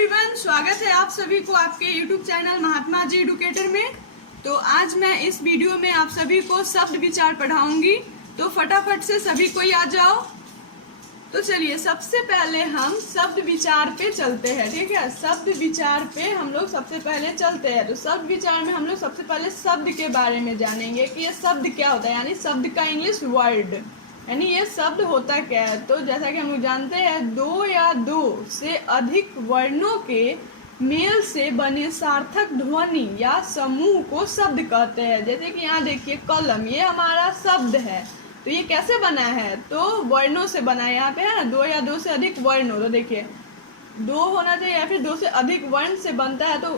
Everyone, स्वागत है आप सभी को आपके YouTube channel Mahatma ji educator में। तो आज मैं इस वीडियो में आप सभी को शब्द विचार पढ़ाऊंगी, तो फटाफट से सभी कोई आ जाओ। तो चलिए सबसे पहले हम शब्द विचार पे चलते हैं, ठीक है। शब्द विचार पे हम लोग सबसे पहले चलते हैं। तो शब्द विचार में हम लोग सबसे पहले शब्द के बारे में जानेंगे कि ये शब्द क्या होता है, यानी शब्द का इंग्लिश वर्ड, यानी ये शब्द होता क्या है। तो जैसा कि हम लोग जानते हैं, दो या दो से अधिक वर्णों के मेल से बने सार्थक ध्वनि या समूह को शब्द कहते हैं। जैसे कि यहाँ देखिए कलम, ये हमारा शब्द है। तो ये कैसे बना है, तो वर्णों से बना है। यहाँ पे है ना, दो या दो से अधिक वर्ण हो, तो देखिए दो होना चाहिए या फिर दो से अधिक वर्ण से बनता है, तो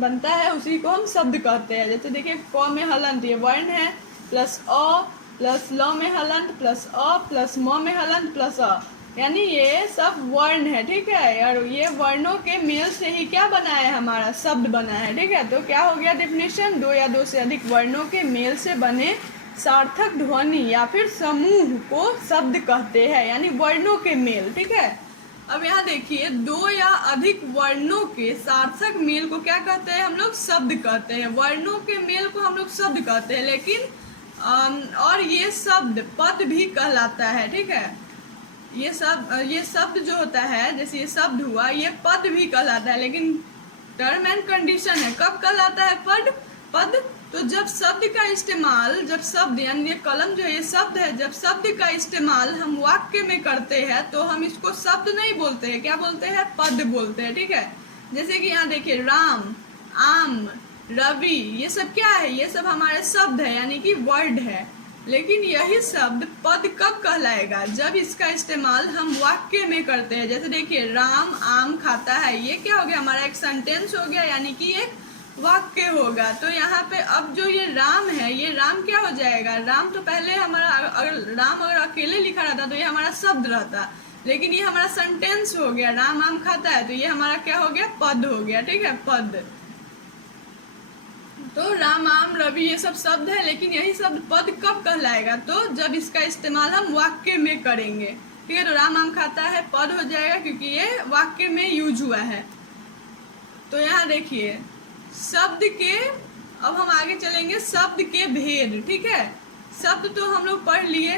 बनता है, उसी को हम शब्द कहते हैं। जैसे देखिए क में हलंत, ये वर्ण है, प्लस अ प्लस ल में हलंत प्लस अ प्लस म में हलंत प्लस अ, यानी ये सब वर्ण है, ठीक है। और ये वर्णों के मेल से ही क्या बना है, हमारा शब्द बना है, ठीक है। तो क्या हो गया डेफिनेशन, दो या दो से अधिक वर्णों के मेल से बने सार्थक ध्वनि या फिर समूह को शब्द कहते हैं, यानी वर्णों के मेल, ठीक है। अब यहाँ देखिए, दो या अधिक वर्णों के सार्थक मेल को क्या कहते हैं, हम लोग शब्द कहते हैं। वर्णों के मेल को हम लोग शब्द कहते हैं, लेकिन और ये शब्द पद भी कहलाता है, ठीक है। ये शब्द जो होता है, जैसे ये शब्द हुआ, ये पद भी कहलाता है, लेकिन टर्म एंड कंडीशन है, कब कहलाता है पद। तो जब शब्द का इस्तेमाल, जब शब्द यानी ये कलम जो है ये शब्द है, जब शब्द का इस्तेमाल हम वाक्य में करते हैं तो हम इसको शब्द नहीं बोलते हैं, क्या बोलते हैं, पद बोलते हैं, ठीक है। जैसे कि यहाँ देखिए राम, आम, रवि, ये सब क्या है, ये सब हमारे शब्द है, यानी कि वर्ड है। लेकिन यही शब्द पद कब कहलाएगा, जब इसका इस्तेमाल हम वाक्य में करते हैं। जैसे देखिए राम आम खाता है, ये क्या हो गया, हमारा एक सेंटेंस हो गया, यानी कि एक वाक्य होगा। तो यहाँ पे अब जो ये राम है, ये राम क्या हो जाएगा, राम तो पहले हमारा, अगर राम अगर अकेले लिखा रहता तो ये हमारा शब्द रहता, लेकिन ये हमारा सेंटेंस हो गया। राम आम खाता है, तो ये हमारा क्या हो गया, पद हो गया, ठीक है, पद। तो राम आम रवि ये सब शब्द है, लेकिन यही शब्द पद कब कहलाएगा, तो जब इसका इस्तेमाल हम वाक्य में करेंगे, ठीक है। तो राम आम खाता है पद हो जाएगा, क्योंकि ये वाक्य में यूज हुआ है। तो यहाँ देखिए शब्द के, अब हम आगे चलेंगे, शब्द के भेद, ठीक है। शब्द तो हम लोग पढ़ लिए।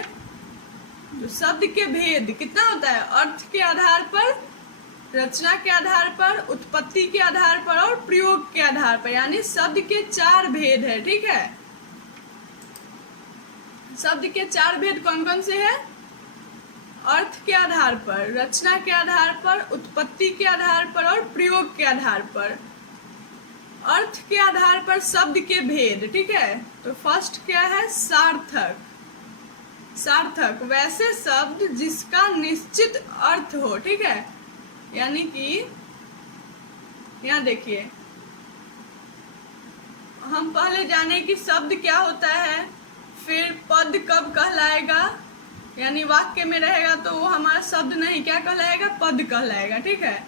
तो शब्द के भेद कितना होता है, अर्थ के आधार पर, रचना के आधार पर, उत्पत्ति के आधार पर और प्रयोग के आधार पर, यानी शब्द के चार भेद है, ठीक है। शब्द के चार भेद कौन कौन से हैं, अर्थ के आधार पर, रचना के आधार पर, उत्पत्ति के आधार पर और प्रयोग के आधार पर। अर्थ के आधार पर शब्द के भेद, ठीक है। तो फर्स्ट क्या है, सार्थक। सार्थक वैसे शब्द जिसका निश्चित अर्थ हो, ठीक है। यानी कि यहाँ देखिए, हम पहले जाने कि शब्द क्या होता है, फिर पद कब कहलाएगा, यानी वाक्य में रहेगा तो वो हमारा शब्द नहीं, क्या कहलाएगा, पद कहलाएगा, ठीक है।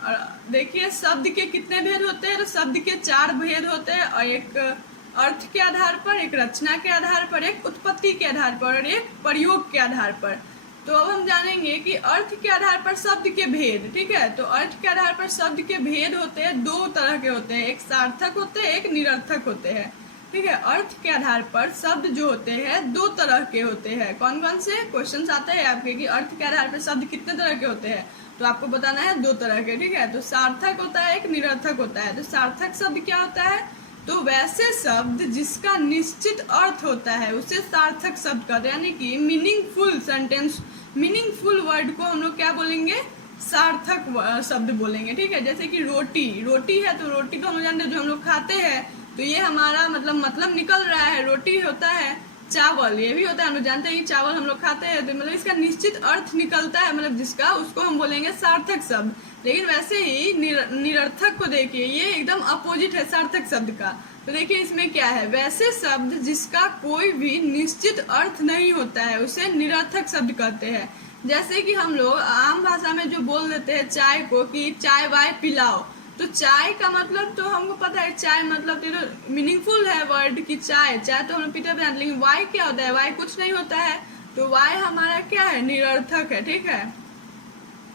और देखिए शब्द के कितने भेद होते हैं, तो शब्द के चार भेद होते हैं, और एक अर्थ के आधार पर, एक रचना के आधार पर, एक उत्पत्ति के आधार पर और एक प्रयोग के आधार पर। तो अब हम जानेंगे कि अर्थ के आधार पर शब्द के भेद, ठीक है। तो अर्थ के आधार पर शब्द के भेद होते हैं, दो तरह के होते हैं, एक सार्थक होते हैं, एक निरर्थक होते हैं, ठीक है। अर्थ के आधार पर शब्द जो होते हैं दो तरह के होते हैं। कौन कौन से क्वेश्चंस आते हैं आपके कि अर्थ के आधार पर शब्द कितने तरह के होते हैं, तो आपको बताना है दो तरह के, ठीक है। तो सार्थक होता है, एक निरर्थक होता है। तो सार्थक शब्द क्या होता है, तो वैसे शब्द जिसका निश्चित अर्थ होता है उसे सार्थक शब्द कहते हैं, यानी कि मीनिंगफुल सेंटेंस, मीनिंगफुल वर्ड को हम लोग क्या बोलेंगे, सार्थक शब्द बोलेंगे, ठीक है। जैसे कि रोटी है, तो रोटी तो हम लोग जानते हैं जो हम लोग खाते हैं, तो ये हमारा मतलब निकल रहा है। रोटी होता है, चावल ये भी होता है, हम लोग जानते हैं कि चावल हम लोग खाते हैं, तो मतलब इसका निश्चित अर्थ निकलता है, मतलब जिसका, उसको हम बोलेंगे सार्थक शब्द। लेकिन वैसे ही निरर्थक को देखिए, ये एकदम अपोजिट है सार्थक शब्द का। तो देखिए इसमें क्या है, वैसे शब्द जिसका कोई भी निश्चित अर्थ नहीं होता है उसे निरर्थक शब्द कहते हैं। जैसे कि हम लोग आम भाषा में जो बोल देते हैं चाय को कि चाय वाय पिलाओ, तो चाय का मतलब तो हमको पता है, चाय मतलब तो मीनिंगफुल है वर्ड की चाय तो हम लोग पीते हैं, लेकिन वाई क्या होता है, वाई कुछ नहीं होता है, तो वाई हमारा क्या है, निरर्थक है, ठीक है।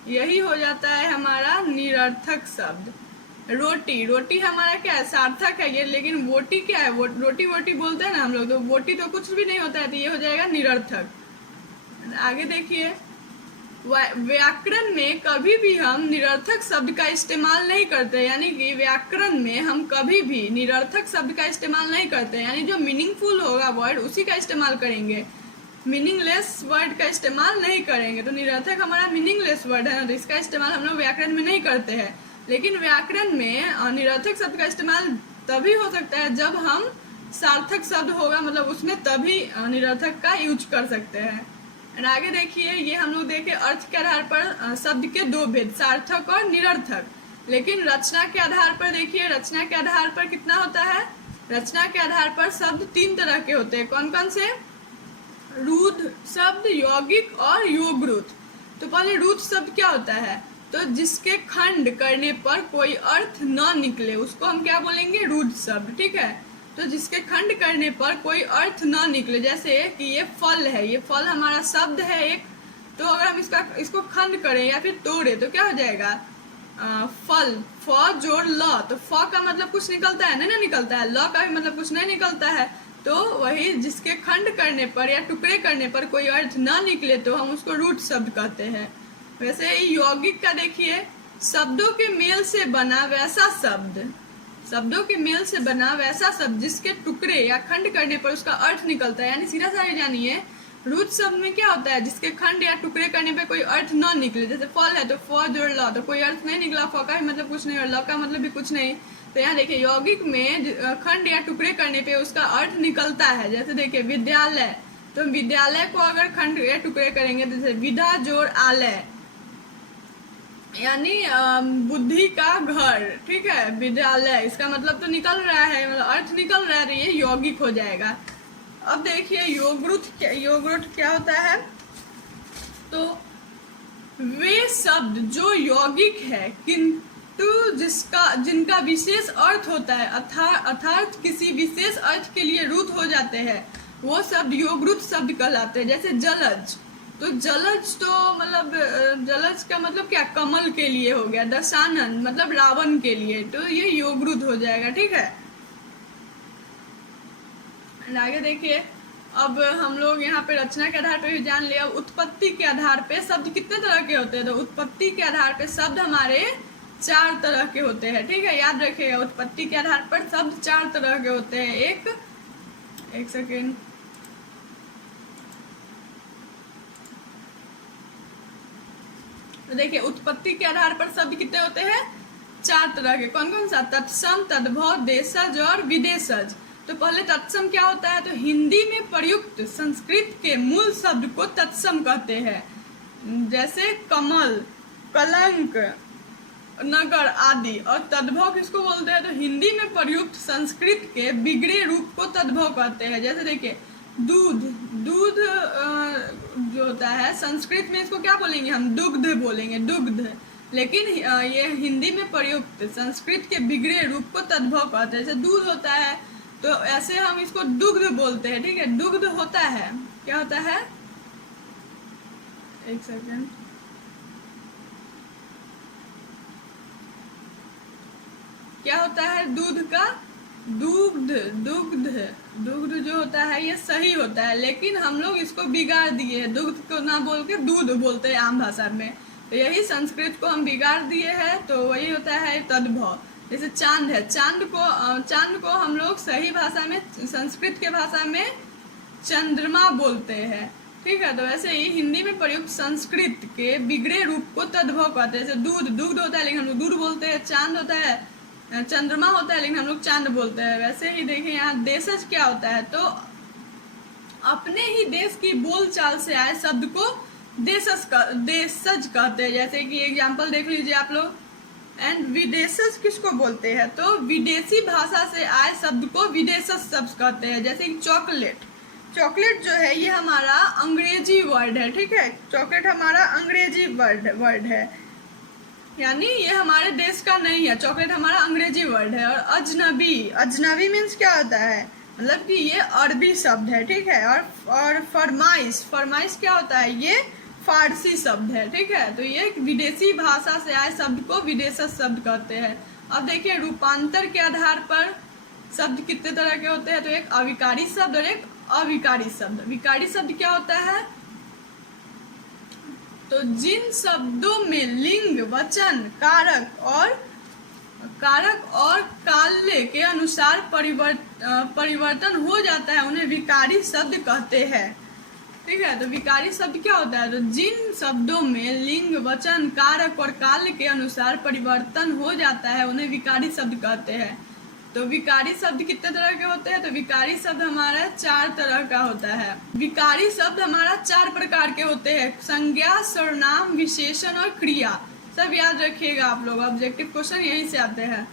यही हो जाता है हमारा निरर्थक शब्द। रोटी, रोटी हमारा क्या है, सार्थक है ये, लेकिन वोटी क्या है, रोटी वोटी बोलते हैं ना हम लोग, तो वोटी तो कुछ भी नहीं होता है, तो ये हो जाएगा निरर्थक। आगे देखिए, व्याकरण में कभी भी हम निरर्थक शब्द का इस्तेमाल नहीं करते, यानी कि व्याकरण में हम कभी भी निरर्थक शब्द का इस्तेमाल नहीं करते, यानी जो मीनिंगफुल होगा वर्ड उसी का इस्तेमाल करेंगे, मीनिंगलेस वर्ड का इस्तेमाल नहीं करेंगे। तो निरर्थक हमारा मीनिंगलेस वर्ड है ना, तो इसका इस्तेमाल हम लोग व्याकरण में नहीं करते हैं। लेकिन व्याकरण में निरर्थक शब्द का इस्तेमाल तभी हो सकता है जब हम सार्थक शब्द होगा, मतलब उसमें तभी निरर्थक का यूज कर सकते हैं। और आगे देखिए, ये हम लोग देखे अर्थ के आधार पर शब्द के दो भेद, सार्थक और निरर्थक। लेकिन रचना के आधार पर देखिए, रचना के आधार पर कितना होता है, रचना के आधार पर शब्द 3 तरह के होते हैं। कौन कौन से? रूढ़ शब्द, यौगिक और योगरूढ़। तो पहले रूढ़ शब्द क्या होता है, तो जिसके खंड करने पर कोई अर्थ न निकले उसको हम क्या बोलेंगे, रूढ़ शब्द। ठीक है, तो जिसके खंड करने पर कोई अर्थ न निकले, जैसे कि ये फल है, ये फल हमारा शब्द है एक, तो अगर हम इसको खंड करें या फिर तोड़े तो क्या हो जाएगा, फल, फ जोड़ ल, तो फ का मतलब कुछ निकलता है, नहीं ना निकलता है, ल का भी मतलब कुछ नहीं निकलता है। तो वही जिसके खंड करने पर या टुकड़े करने पर कोई अर्थ न निकले तो हम उसको रूढ़ शब्द कहते हैं। वैसे ही यौगिक का देखिए, शब्दों के मेल से बना वैसा शब्द, शब्दों के मेल से बना वैसा शब्द जिसके टुकड़े या खंड करने पर उसका अर्थ निकलता है, यानी सीधा सा जानिए, रूढ़ शब्द में क्या होता है, जिसके खंड या टुकड़े करने पर कोई अर्थ न निकले। जैसे फल है तो फ जोड़ ल, तो कोई अर्थ नहीं निकला, फ का भी मतलब कुछ नहीं और ल का मतलब भी कुछ नहीं। तो यहाँ देखिए, यौगिक में खंड या टुकड़े करने पे उसका अर्थ निकलता है। जैसे देखिए विद्यालय, तो विद्यालय को अगर खंड या टुकड़े करेंगे तो जैसे विधा जोड़ आलय, यानी बुद्धि का घर। ठीक है, विद्यालय, इसका मतलब तो निकल रहा है, मतलब अर्थ निकल रहा है, तो ये यौगिक हो जाएगा। अब देखिए योगरूढ़ क्या होता है, तो वे शब्द जो यौगिक है किंतु जिनका विशेष अर्थ होता है, अर्थात किसी विशेष अर्थ के लिए रूढ़ हो जाते हैं, वो शब्द योगरूढ़ शब्द कहलाते हैं। जैसे जलज, तो जलज तो मतलब जलज का मतलब क्या, कमल के लिए हो गया। दशानन मतलब रावण के लिए, तो ये योगरूढ़ हो जाएगा। ठीक है, आगे देखिए, अब हम लोग यहाँ पे रचना के आधार पे भी जान लिया। उत्पत्ति के आधार पे शब्द कितने तरह के होते हैं, तो उत्पत्ति के आधार पे शब्द हमारे 4 तरह के होते हैं। ठीक है, याद रखिएगा, उत्पत्ति के आधार पर शब्द 4 तरह के होते हैं। एक सेकेंड, तो देखिए उत्पत्ति के आधार पर शब्द कितने होते हैं, 4 तरह के। कौन कौन सा? तत्सम, तद्भव, देशज और विदेशज। तो पहले तत्सम क्या होता है, तो हिंदी में प्रयुक्त संस्कृत के मूल शब्द को तत्सम कहते हैं। जैसे कमल, कलंक, नगर आदि। और तद्भव किसको बोलते हैं, तो हिंदी में प्रयुक्त संस्कृत के बिगड़े रूप को तद्भव कहते हैं। जैसे देखिए दूध, दूध जो होता है संस्कृत में इसको क्या बोलेंगे हम, दुग्ध बोलेंगे, दुग्ध। लेकिन ये हिंदी में प्रयुक्त संस्कृत के बिगड़े रूप को तद्भव कहते हैं। जैसे दूध होता है तो ऐसे हम इसको दुग्ध बोलते हैं। ठीक है, दुग्ध होता है, क्या होता है, एक सेकेंड, क्या होता है दूध का, दुग्ध, दुग्ध, दुग्ध जो होता है ये सही होता है, लेकिन हम लोग इसको बिगाड़ दिए हैं, दुग्ध को ना बोल के दूध बोलते हैं आम भाषा में। तो यही संस्कृत को हम बिगाड़ दिए हैं, तो वही होता है तद्भव। जैसे चांद है, चांद को हम लोग सही भाषा में, संस्कृत के भाषा में चंद्रमा बोलते हैं। ठीक है, तो वैसे ही हिंदी में प्रयुक्त संस्कृत के बिगड़े रूप को तद्भव कहते हैं। जैसे दूध, दुग्ध होता है लेकिन हम लोग दूध बोलते हैं, चांद होता है, चंद्रमा होता है लेकिन हम लोग चांद बोलते हैं। वैसे ही देखिए यहाँ देशज क्या होता है, तो अपने ही देश की बोलचाल से आए शब्द को देशज कहते हैं। जैसे कि एग्जांपल देख लीजिए आप लोग, एंड विदेशज किसको बोलते हैं, तो विदेशी भाषा से आए शब्द को विदेशज शब्द कहते हैं। जैसे कि चॉकलेट, चॉकलेट जो है ये हमारा अंग्रेजी वर्ड है। ठीक है, चॉकलेट हमारा अंग्रेजी वर्ड है, यानी ये हमारे देश का नहीं है, चॉकलेट हमारा अंग्रेजी वर्ड है। और अजनबी, अजनबी मीन्स क्या होता है, मतलब कि ये अरबी शब्द है। ठीक है, और फरमाइश, फरमाइश क्या होता है, ये फारसी शब्द है, ठीक है। तो ये एक विदेशी भाषा से आए शब्द को विदेशज शब्द कहते हैं। अब देखिए रूपांतर के आधार पर शब्द कितने तरह के होते हैं। तो एक अविकारी शब्द और एक अविकारी शब्द। विकारी शब्द क्या होता है, तो जिन शब्दों में लिंग, वचन, कारक और काल्य के अनुसार परिवर्तन हो जाता है उन्हें विकारी शब्द कहते हैं, ठीक है। तो विकारी शब्द क्या होता है, तो जिन शब्दों में लिंग, वचन, कारक और काल के अनुसार परिवर्तन हो जाता है उन्हें विकारी शब्द कहते हैं। तो विकारी शब्द कितने तरह के होते हैं, तो विकारी शब्द हमारा 4 तरह का होता है। विकारी शब्द हमारा 4 प्रकार के होते हैं, संज्ञा, सर्वनाम, विशेषण और क्रिया। सब याद रखिएगा आप लोग, ऑब्जेक्टिव क्वेश्चन यहीं से आते हैं।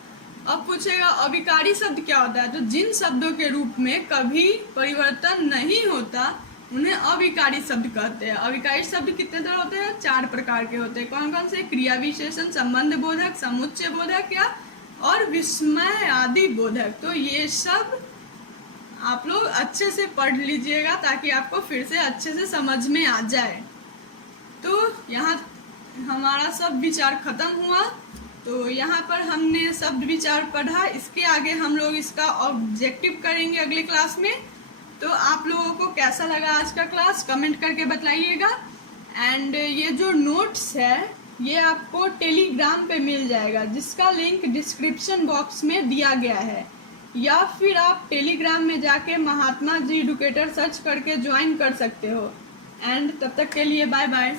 अब पूछेगा अविकारी शब्द क्या होता है, तो जिन शब्दों के रूप में कभी परिवर्तन नहीं होता उन्हें अविकारी शब्द कहते हैं। अविकारी शब्द कितने तरह होते हैं, 4 प्रकार के होते हैं। कौन कौन से, क्रिया विशेषण, संबंध बोधक, समुच्चय बोधक या और विस्मय आदि बोधक। तो ये सब आप लोग अच्छे से पढ़ लीजिएगा ताकि आपको फिर से अच्छे से समझ में आ जाए। तो यहाँ हमारा सब विचार खत्म हुआ। तो यहाँ पर हमने शब्द विचार पढ़ा, इसके आगे हम लोग इसका ऑब्जेक्टिव करेंगे अगले क्लास में। तो आप लोगों को कैसा लगा आज का क्लास कमेंट करके बताइएगा। एंड ये जो नोट्स है ये आपको टेलीग्राम पे मिल जाएगा, जिसका लिंक डिस्क्रिप्शन बॉक्स में दिया गया है, या फिर आप टेलीग्राम में जाके महात्मा जी एडुकेटर सर्च करके ज्वाइन कर सकते हो। एंड तब तक के लिए बाय बाय।